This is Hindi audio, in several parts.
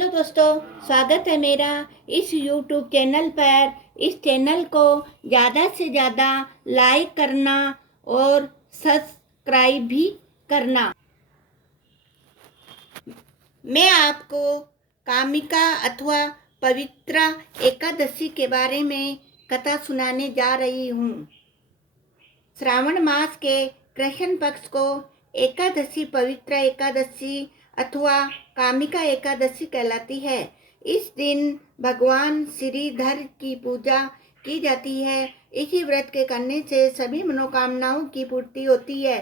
हेलो दोस्तों, स्वागत है मेरा इस YouTube चैनल पर। इस चैनल को ज़्यादा से ज़्यादा लाइक करना और सब्सक्राइब भी करना। मैं आपको कामिका अथवा पवित्रा एकादशी के बारे में कथा सुनाने जा रही हूँ। श्रावण मास के कृष्ण पक्ष को एकादशी पवित्र एकादशी अथवा कामिका एकादशी कहलाती है। इस दिन भगवान श्रीधर की पूजा की जाती है। इसी व्रत के करने से सभी मनोकामनाओं की पूर्ति होती है।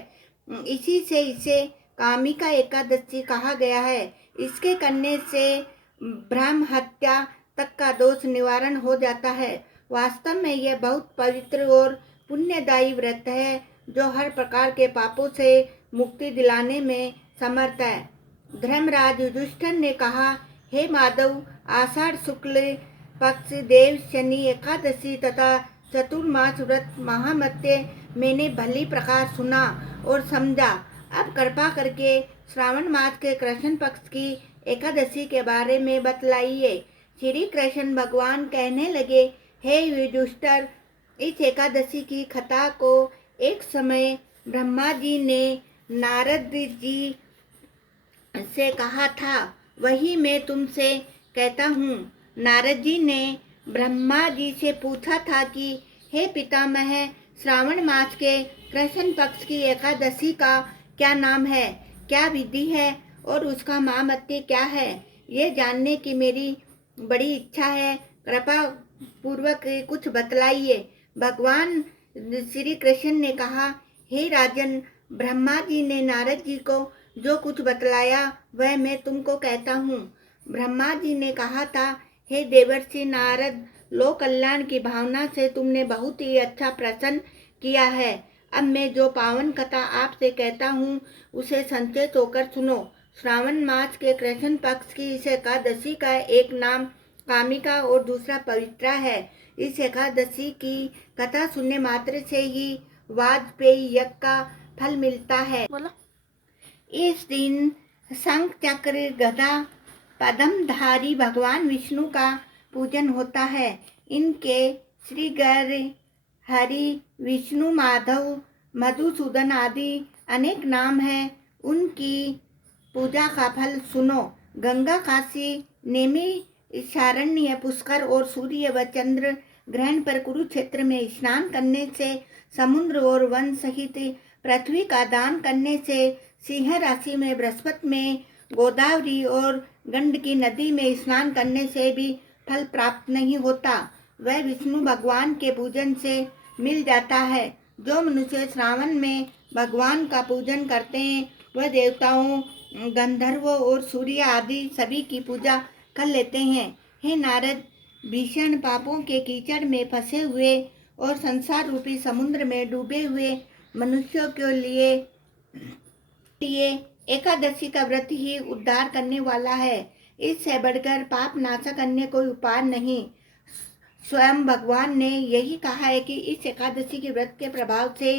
इसी से इसे कामिका एकादशी कहा गया है। इसके करने से ब्रह्म हत्या तक का दोष निवारण हो जाता है। वास्तव में यह बहुत पवित्र और पुण्यदायी व्रत है जो हर प्रकार के पापों से मुक्ति दिलाने में समर्थ है। धर्मराज युधिष्ठिर ने कहा, हे माधव, आषाढ़ शुक्ल पक्ष देव शनि एकादशी तथा चतुर्मास व्रत महामत्य मैंने भली प्रकार सुना और समझा। अब कृपा करके श्रावण मास के कृष्ण पक्ष की एकादशी के बारे में बतलाइए। श्री कृष्ण भगवान कहने लगे, हे युधिष्ठिर, इस एकादशी की कथा को एक समय ब्रह्मा जी ने नारद जी से कहा था, वही मैं तुमसे कहता हूँ। नारद जी ने ब्रह्मा जी से पूछा था कि हे पितामह, श्रावण मास के कृष्ण पक्ष की एकादशी का क्या नाम है, क्या विधि है और उसका महात्म्य क्या है, ये जानने की मेरी बड़ी इच्छा है। कृपा पूर्वक कुछ बतलाइए। भगवान श्री कृष्ण ने कहा, हे राजन, ब्रह्मा जी ने नारद जी को जो कुछ बतलाया वह मैं तुमको कहता हूँ। ब्रह्मा जी ने कहा था, हे देवर्षि नारद, लोक कल्याण की भावना से तुमने बहुत ही अच्छा प्रश्न किया है। अब मैं जो पावन कथा आपसे कहता हूँ उसे संचेत होकर सुनो। श्रावण मास के कृष्ण पक्ष की इस एकादशी का एक नाम कामिका और दूसरा पवित्रा है। इस एकादशी की कथा सुनने मात्र से ही वाजपेयी यज्ञ का फल मिलता है। बोला। इस दिन शंख चक्र गदा पद्मधारी भगवान विष्णु का पूजन होता है। इनके श्रीगर, हरि, विष्णु, माधव, मधुसूदन आदि अनेक नाम हैं। उनकी पूजा का फल सुनो। गंगा, काशी, नेमि, शारण्य, पुष्कर और सूर्य व चंद्र ग्रहण पर कुरुक्षेत्र में स्नान करने से, समुद्र और वन सहित पृथ्वी का दान करने से, सिंह राशि में बृहस्पति में, गोदावरी और गंडकी नदी में स्नान करने से भी फल प्राप्त नहीं होता। वह विष्णु भगवान के पूजन से मिल जाता है। जो मनुष्य श्रावण में भगवान का पूजन करते हैं वह देवताओं, गंधर्वों और सूर्य आदि सभी की पूजा कर लेते हैं। हे नारद, भीषण पापों के कीचड़ में फंसे हुए और संसार रूपी समुद्र में डूबे हुए मनुष्यों के लिए एकादशी का व्रत ही उद्धार करने वाला है। इससे बढ़कर पाप नाशक अन्य कोई उपाय नहीं। स्वयं भगवान ने यही कहा है कि इस एकादशी के व्रत के प्रभाव से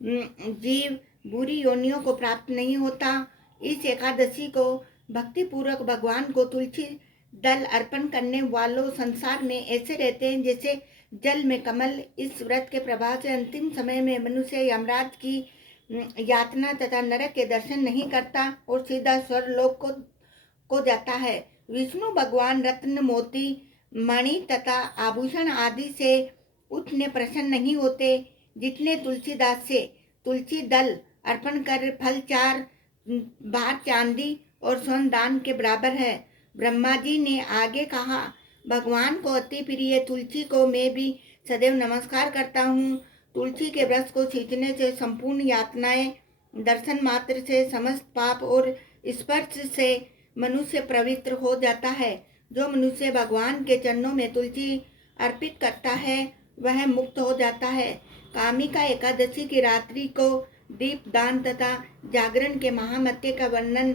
जीव बुरी योनियों को प्राप्त नहीं होता। इस एकादशी को भक्ति पूर्वक भगवान को तुलसी दल अर्पण करने वालों संसार में ऐसे रहते हैं जैसे जल में कमल। इस व्रत के प्रभाव से अंतिम समय में मनुष्य यमराज की यातना तथा नरक के दर्शन नहीं करता और सीधा स्वर्गलोक को जाता है। विष्णु भगवान रत्न, मोती, मणि तथा आभूषण आदि से उतने प्रसन्न नहीं होते जितने तुलसीदास से तुलसी दल अर्पण कर फल 4 बार चांदी और स्वर्ण दान के बराबर है। ब्रह्मा जी ने आगे कहा, भगवान को अति प्रिय तुलसी को मैं भी सदैव नमस्कार करता हूँ। तुलसी के वृक्ष को सींचने से संपूर्ण यातनाएं, दर्शन मात्र से समस्त पाप और स्पर्श से मनुष्य पवित्र हो जाता है। जो मनुष्य भगवान के चरणों में तुलसी अर्पित करता है वह मुक्त हो जाता है। कामिका एकादशी की रात्रि को दीप दान तथा जागरण के महात्म्य का वर्णन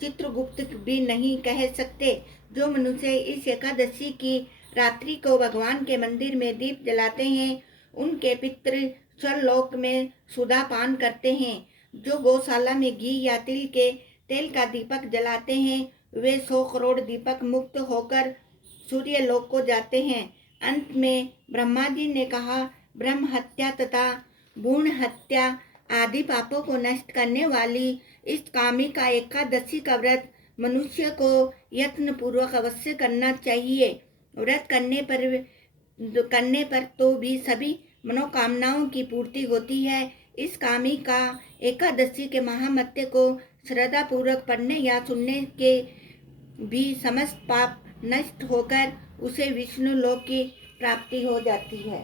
चित्रगुप्त भी नहीं कह सकते। जो मनुष्य इस एकादशी की रात्रि को भगवान के मंदिर में दीप जलाते हैं उनके पितृ स्वर्गलोक में सुधा पान करते हैं। जो गौशाला में घी या तिल के तेल का दीपक जलाते हैं वे 100 करोड़ दीपक मुक्त होकर सूर्य लोक को जाते हैं। अंत में ब्रह्मा जी ने कहा, ब्रह्म हत्या तथा भ्रूण हत्या आदि पापों को नष्ट करने वाली इस कामिका एकादशी का व्रत मनुष्य को यत्न पूर्वक अवश्य करना चाहिए। व्रत करने पर तो भी सभी मनोकामनाओं की पूर्ति होती है। इस कामिका एकादशी के महामत्य को श्रद्धा पूर्वक पढ़ने या सुनने के भी समस्त पाप नष्ट होकर उसे विष्णु लोक की प्राप्ति हो जाती है।